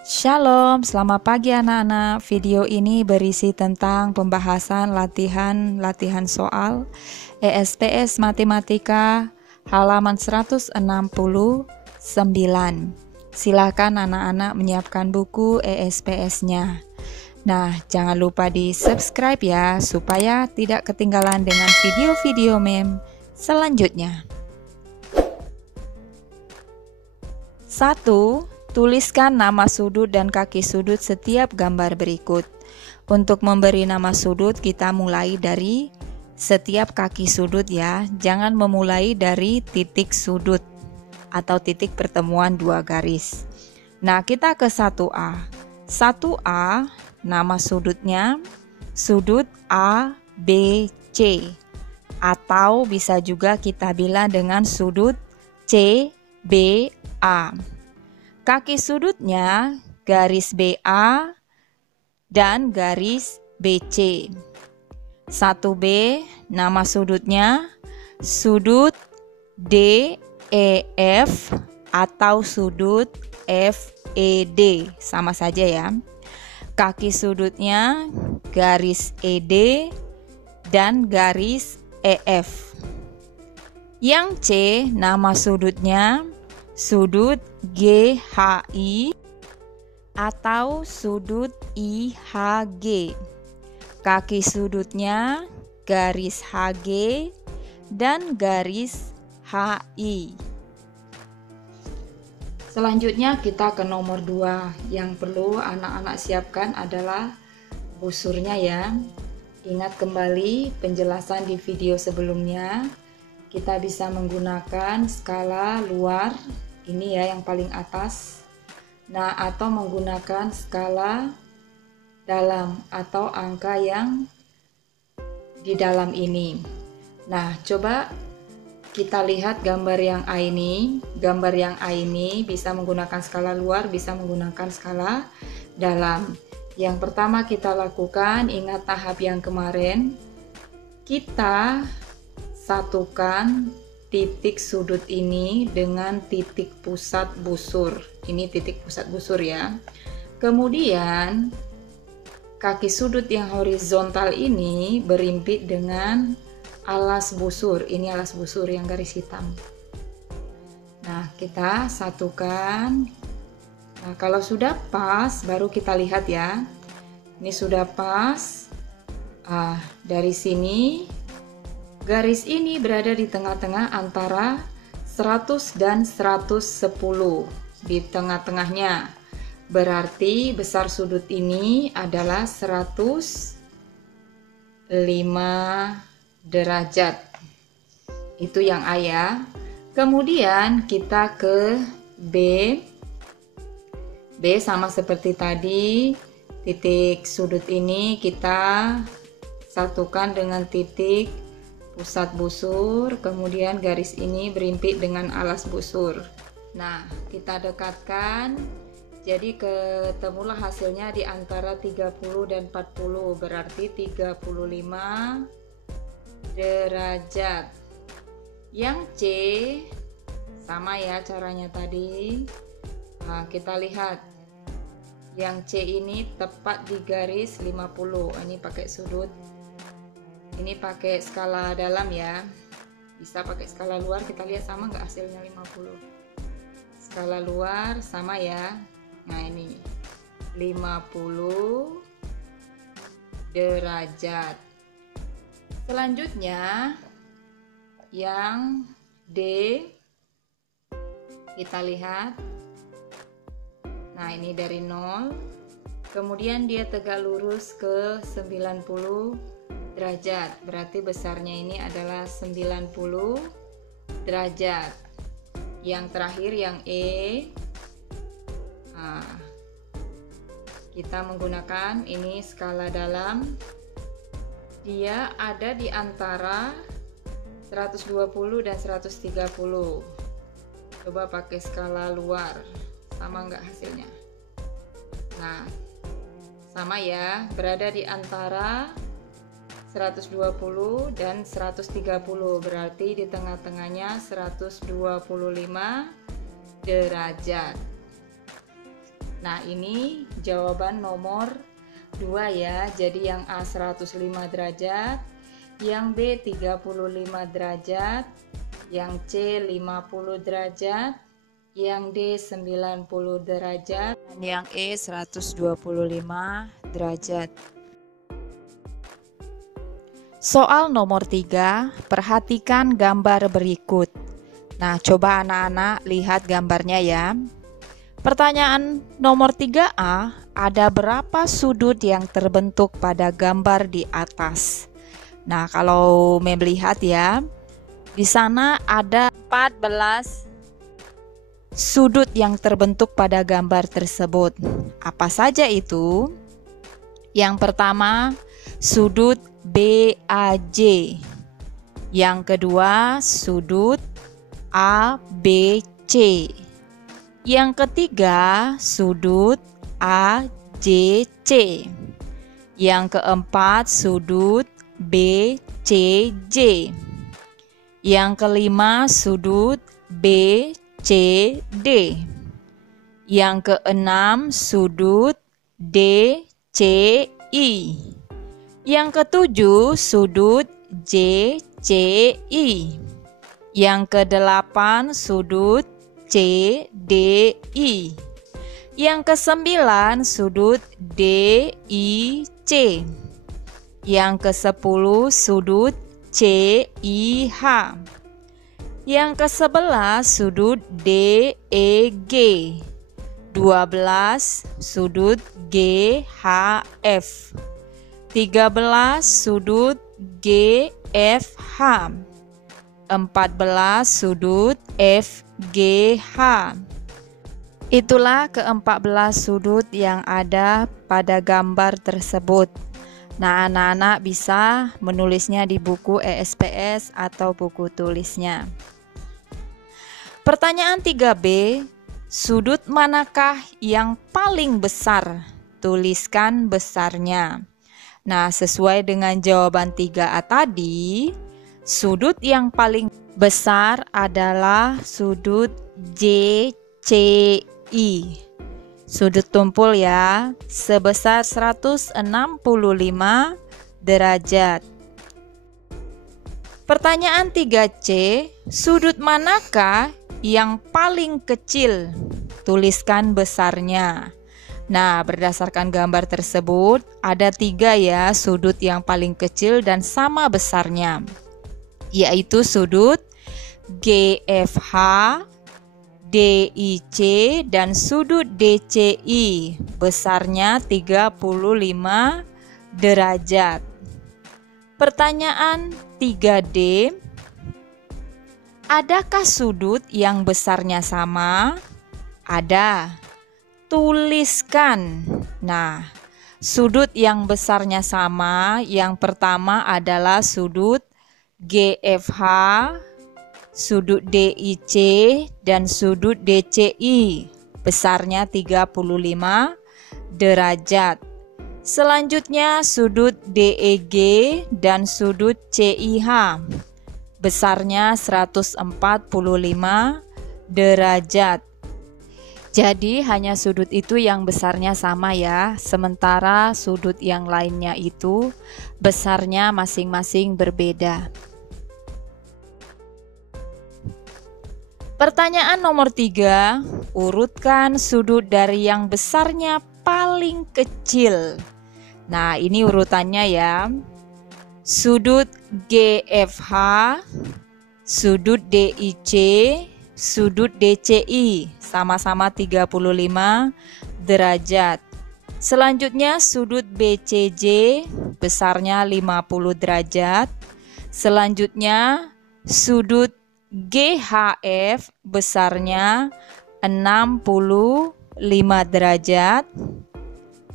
Shalom, selamat pagi anak-anak. Video ini berisi tentang pembahasan latihan soal ESPS Matematika halaman 169. Silakan anak-anak menyiapkan buku ESPS-nya. Nah, jangan lupa di subscribe ya, supaya tidak ketinggalan dengan video-video meme selanjutnya. 1. Tuliskan nama sudut dan kaki sudut setiap gambar berikut. Untuk memberi nama sudut, kita mulai dari setiap kaki sudut ya. Jangan memulai dari titik sudut atau titik pertemuan dua garis. Nah, kita ke 1A. 1A, nama sudutnya sudut ABC. Atau bisa juga kita bilang dengan sudut CBA. Kaki sudutnya garis BA dan garis BC. 1B, nama sudutnya sudut DEF atau sudut FED. Sama saja ya. Kaki sudutnya garis ED dan garis EF. Yang C, nama sudutnya sudut GHI atau sudut IHG. Kaki sudutnya garis HG dan garis HI. Selanjutnya kita ke nomor 2. Yang perlu anak-anak siapkan adalah busurnya ya. Ingat kembali penjelasan di video sebelumnya. Kita bisa menggunakan skala luar, ini ya yang paling atas. Nah, atau menggunakan skala dalam atau angka yang di dalam ini. Nah, coba kita lihat gambar yang A ini. Gambar yang A ini bisa menggunakan skala luar, bisa menggunakan skala dalam. Yang pertama kita lakukan, ingat tahap yang kemarin, kita satukan titik sudut ini dengan titik pusat busur. Ini titik pusat busur ya. Kemudian kaki sudut yang horizontal ini berimpit dengan alas busur. Ini alas busur yang garis hitam. Nah, kita satukan. Nah, kalau sudah pas baru kita lihat ya. Ini sudah pas. Dari sini garis ini berada di tengah-tengah antara 100 dan 110 di tengah-tengahnya. Berarti besar sudut ini adalah 105 derajat. Itu yang A ya. Kemudian kita ke B. B sama seperti tadi. Titik sudut ini kita satukan dengan titik pusat busur, kemudian garis ini berimpit dengan alas busur. Nah, kita dekatkan, jadi ketemulah hasilnya di antara 30 dan 40, berarti 35 derajat. Yang C, sama ya caranya tadi. Nah, kita lihat, yang C ini tepat di garis 50, ini pakai sudut. Ini pakai skala dalam ya. Bisa pakai skala luar, kita lihat sama nggak hasilnya 50. Skala luar sama ya. Nah, ini 50 derajat. Selanjutnya yang D, kita lihat. Nah, ini dari 0. Kemudian dia tegak lurus ke 90 derajat, berarti besarnya ini adalah 90 derajat. Yang terakhir yang E, kita menggunakan ini skala dalam, dia ada di antara 120 dan 130. Coba pakai skala luar, sama nggak hasilnya? Nah, sama ya, berada di antara 120 dan 130, berarti di tengah-tengahnya 125 derajat. Nah, ini jawaban nomor 2 ya. Jadi yang A 105 derajat, yang B 35 derajat, yang C 50 derajat, yang D 90 derajat, dan yang E 125 derajat. Soal nomor 3, perhatikan gambar berikut. Nah, coba anak-anak lihat gambarnya ya. Pertanyaan nomor 3A, ada berapa sudut yang terbentuk pada gambar di atas? Nah, kalau melihat ya, di sana ada 14 sudut yang terbentuk pada gambar tersebut. Apa saja itu? Yang pertama, sudut BAJ. Yang kedua, sudut ABC. Yang ketiga, sudut AJC. Yang keempat, sudut BCJ. Yang kelima, sudut BCD. Yang keenam, sudut DCI. Yang ketujuh, sudut JCI. Yang kedelapan, sudut CDI. Yang kesembilan, sudut DIC. Yang kesepuluh, sudut CIH. Yang ke-11, sudut DEG. 12, sudut GHF. 13, sudut GFH. 14, sudut FGH. Itulah ke-14 sudut yang ada pada gambar tersebut. Nah, anak-anak bisa menulisnya di buku ESPS atau buku tulisnya. Pertanyaan 3B, sudut manakah yang paling besar? Tuliskan besarnya. Nah, sesuai dengan jawaban 3A tadi, sudut yang paling besar adalah sudut JCI. Sudut tumpul ya, sebesar 165 derajat. Pertanyaan 3C, sudut manakah yang paling kecil? Tuliskan besarnya. Nah, berdasarkan gambar tersebut, ada 3 ya sudut yang paling kecil dan sama besarnya, yaitu sudut GFH, DIC, dan sudut DCI. Besarnya 35 derajat. Pertanyaan 3D, adakah sudut yang besarnya sama? Ada. Tuliskan. Nah, sudut yang besarnya sama, yang pertama adalah sudut GFH, sudut DIC, dan sudut DCI. Besarnya 35 derajat. Selanjutnya sudut DEG dan sudut CIH. Besarnya 145 derajat. Jadi hanya sudut itu yang besarnya sama ya, sementara sudut yang lainnya itu besarnya masing-masing berbeda. Pertanyaan nomor 3, urutkan sudut dari yang besarnya paling kecil. Nah, ini urutannya ya. Sudut GFH, sudut DIC, sudut DCI, sama-sama 35 derajat. Selanjutnya sudut BCJ, besarnya 50 derajat. Selanjutnya sudut GHF, besarnya 65 derajat.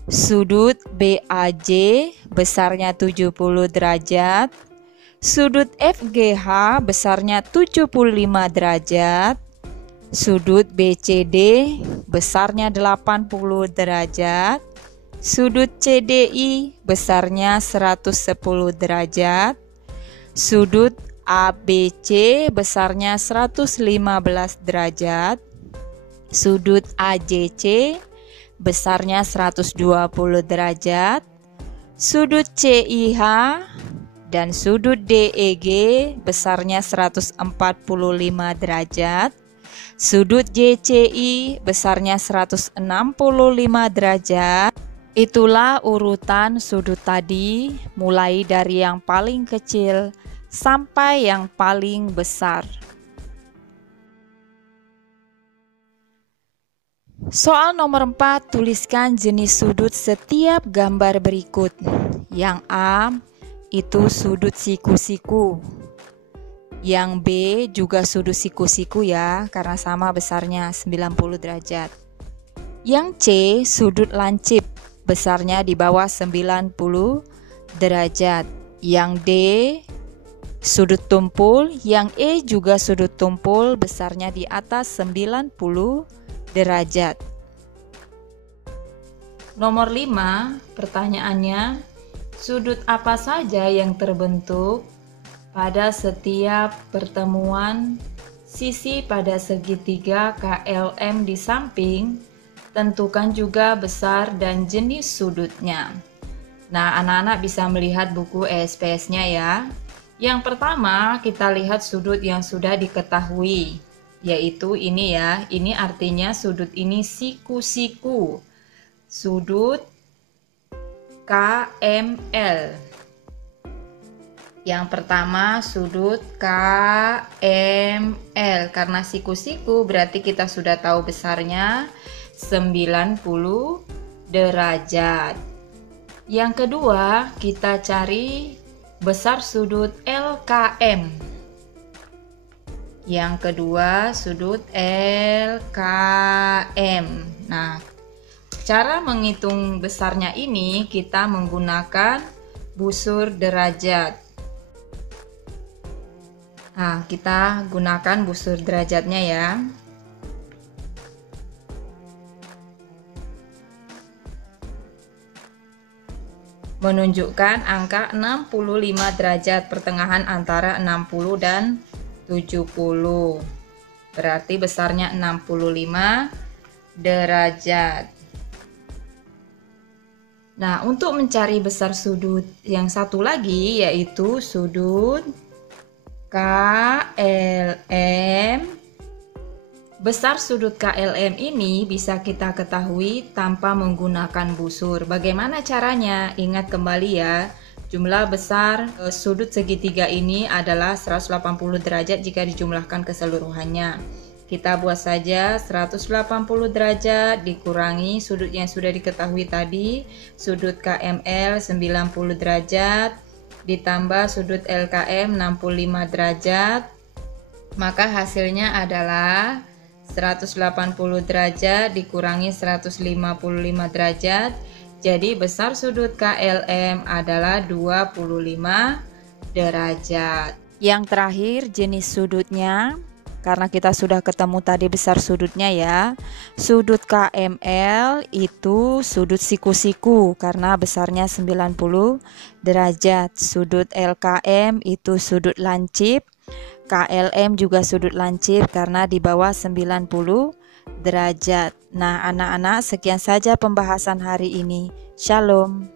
Sudut BAJ, besarnya 70 derajat. Sudut FGH, besarnya 75 derajat. Sudut BCD, besarnya 80 derajat. Sudut CDI, besarnya 110 derajat. Sudut ABC, besarnya 115 derajat. Sudut AJC, besarnya 120 derajat, sudut CIH dan sudut DEG besarnya 145 derajat, sudut GCI besarnya 165 derajat. Itulah urutan sudut tadi, mulai dari yang paling kecil sampai yang paling besar. Soal nomor 4, tuliskan jenis sudut setiap gambar berikut. Yang A itu sudut siku-siku. Yang B juga sudut siku-siku ya, karena sama besarnya 90 derajat. Yang C sudut lancip, besarnya di bawah 90 derajat. Yang D sudut tumpul, yang E juga sudut tumpul, besarnya di atas 90 derajat. Nomor 5, pertanyaannya, sudut apa saja yang terbentuk pada setiap pertemuan sisi pada segitiga KLM di samping? Tentukan juga besar dan jenis sudutnya. Nah, anak-anak bisa melihat buku ESPS-nya ya. Yang pertama, kita lihat sudut yang sudah diketahui, yaitu ini ya. Ini artinya sudut ini siku-siku. Sudut KML. Yang pertama sudut KML. Karena siku-siku berarti kita sudah tahu besarnya 90 derajat. Yang kedua, kita cari besar sudut LKM. Yang kedua, sudut LKM. Nah, cara menghitung besarnya ini kita menggunakan busur derajat. Nah, kita gunakan busur derajatnya ya. Menunjukkan angka 65 derajat, pertengahan antara 60 dan 70. Berarti besarnya 65 derajat. Nah, untuk mencari besar sudut yang satu lagi, yaitu sudut KLM. Besar sudut KLM ini bisa kita ketahui tanpa menggunakan busur. Bagaimana caranya? Ingat kembali ya, jumlah besar sudut segitiga ini adalah 180 derajat jika dijumlahkan keseluruhannya. Kita buat saja 180 derajat dikurangi sudut yang sudah diketahui tadi, sudut KML 90 derajat, ditambah sudut LKM 65 derajat, maka hasilnya adalah 180 derajat dikurangi 155 derajat, jadi besar sudut KLM adalah 25 derajat. Yang terakhir jenis sudutnya, karena kita sudah ketemu tadi besar sudutnya ya. Sudut KML itu sudut siku-siku karena besarnya 90 derajat. Sudut LKM itu sudut lancip. KLM juga sudut lancip karena di bawah 90 derajat. Nah, anak-anak, sekian saja pembahasan hari ini. Shalom.